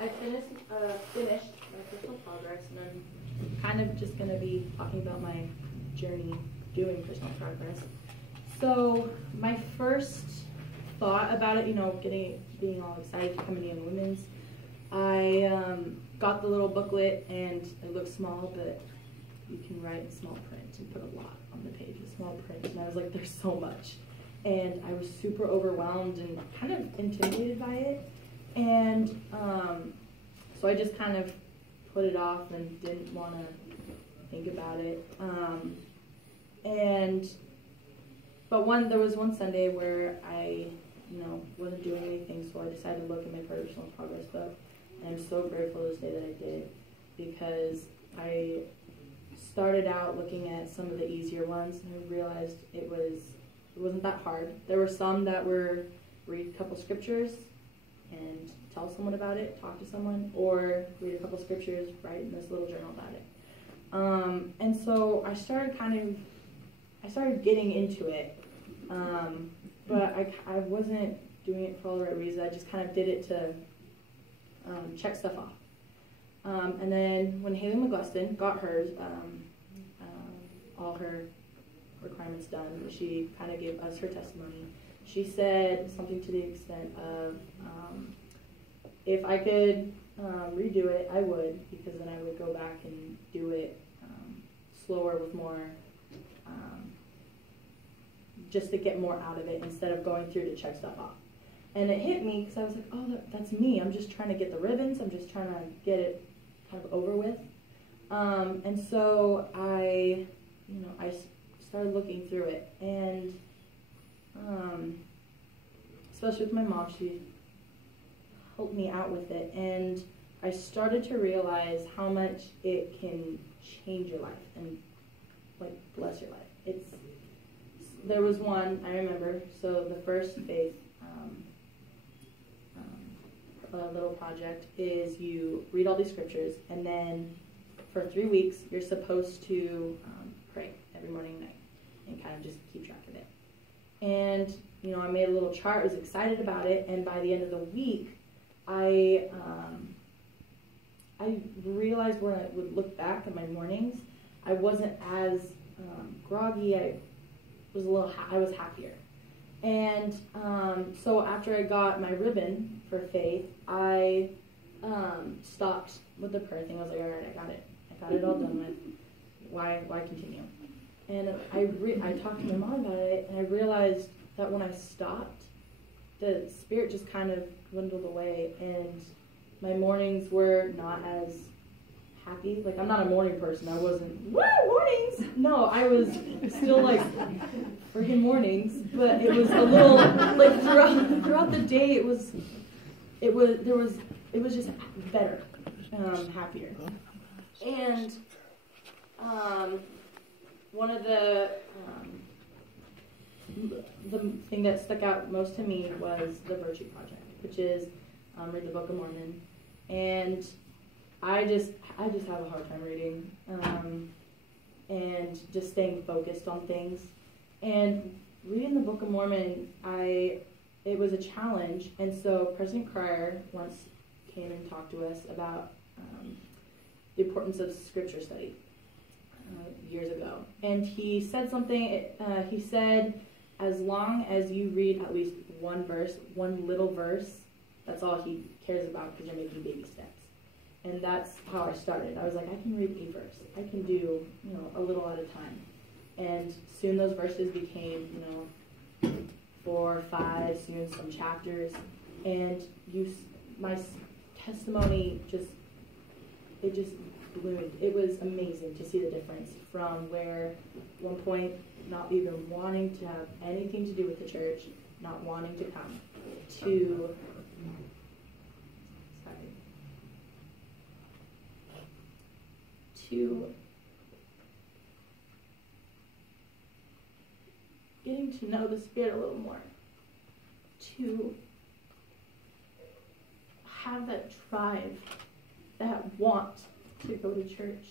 I finished my personal progress, and I'm kind of just going to be talking about my journey doing personal progress. So my first thought about it, being all excited to come into Young Women's, I got the little booklet, and it looks small, but you can write in small print and put a lot on the page in small print, and I was like, there's so much. And I was super overwhelmed and kind of intimidated by it. And so I just kind of put it off and didn't want to think about it. But there was one Sunday where I, wasn't doing anything, so I decided to look at my personal progress book. And I'm so grateful this day that I did, because I started out looking at some of the easier ones, and I realized it wasn't that hard. There were some that were read a couple scriptures and tell someone about it, talk to someone, or read a couple scriptures, write in this little journal about it. And so I started getting into it, but I wasn't doing it for all the right reasons. I just kind of did it to check stuff off. And then when Haley McGluston got hers, all her requirements done, she kind of gave us her testimony. She said something to the extent of, if I could redo it, I would, because then I would go back and do it slower with more, just to get more out of it instead of going through to check stuff off. And it hit me because I was like, oh, that's me. I'm just trying to get the ribbons. I'm just trying to get it kind of over with. And so I started looking through it, and especially with my mom, she helped me out with it, and I started to realize how much it can change your life and bless your life. There was one I remember. So the first faith little project is you read all these scriptures, and then for 3 weeks you're supposed to pray every morning and night and kind of just keep track of it. And I made a little chart, was excited about it, and by the end of the week I realized when I would look back at my mornings, I wasn't as groggy. I was happier. And so after I got my ribbon for faith, I stopped with the prayer thing. I was like, all right, I got it. I got it all done with. Why continue? And I talked to my mom about it, and I realized that when I stopped, the spirit just kind of dwindled away, and my mornings were not as happy. Like, I'm not a morning person. I wasn't, woo, mornings! No, I was still like, friggin' mornings, but it was a little, like, throughout the day, it was just better, happier. And one of the thing that stuck out most to me was the Virtue Project, which is read the Book of Mormon, and I just have a hard time reading and just staying focused on things. And reading the Book of Mormon, it was a challenge, and so President Cryer once came and talked to us about the importance of scripture study years ago. And he said something, he said, as long as you read at least one verse, one little verse, that's all he cares about, because you're making baby steps. And that's how I started. I was like, I can read a verse. I can do, a little at a time. And soon those verses became, 4, 5, soon some chapters. And my testimony just bloomed. It was amazing to see the difference from where at one point not even wanting to have anything to do with the church, not wanting to come, to getting to know the Spirit a little more, to have that drive, that want to go to church,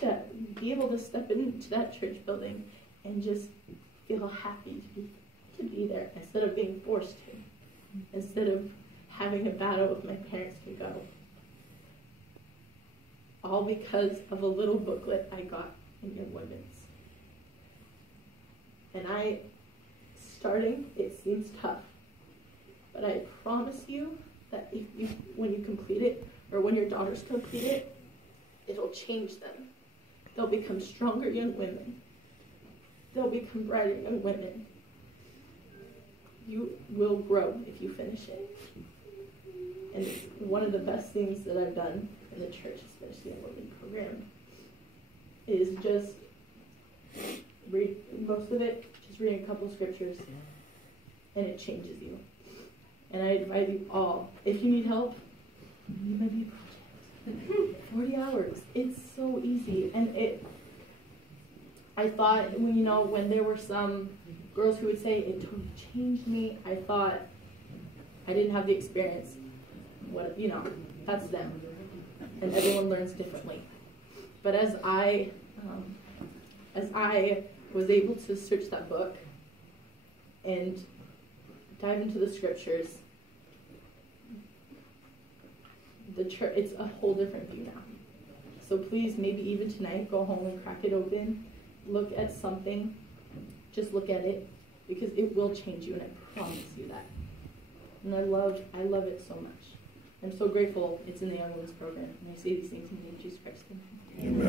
to be able to step into that church building and just feel happy to be there instead of being forced to, instead of having a battle with my parents to go. All because of a little booklet I got in Young Women's. And starting, it seems tough, but I promise you that when you complete it, or when your daughters complete it, it'll change them. They'll become stronger young women. They'll become brighter young women. You will grow if you finish it. And it's one of the best things that I've done in the church, especially in the women program, is just read most of it, just reading a couple scriptures, and it changes you. And I advise you all, if you need help, you might be a project. 40 hours. It's so easy. And I thought, when there were some girls who would say, it totally changed me, I thought I didn't have the experience. That's them. And everyone learns differently. But as I was able to search that book and dive into the scriptures, the church, it's a whole different view now. So please, maybe even tonight, go home and crack it open, look at something, just look at it, because it will change you, and I promise you that. And I love it so much. I'm so grateful it's in the Young Women's program, and I say these things in the name of Jesus Christ. Amen.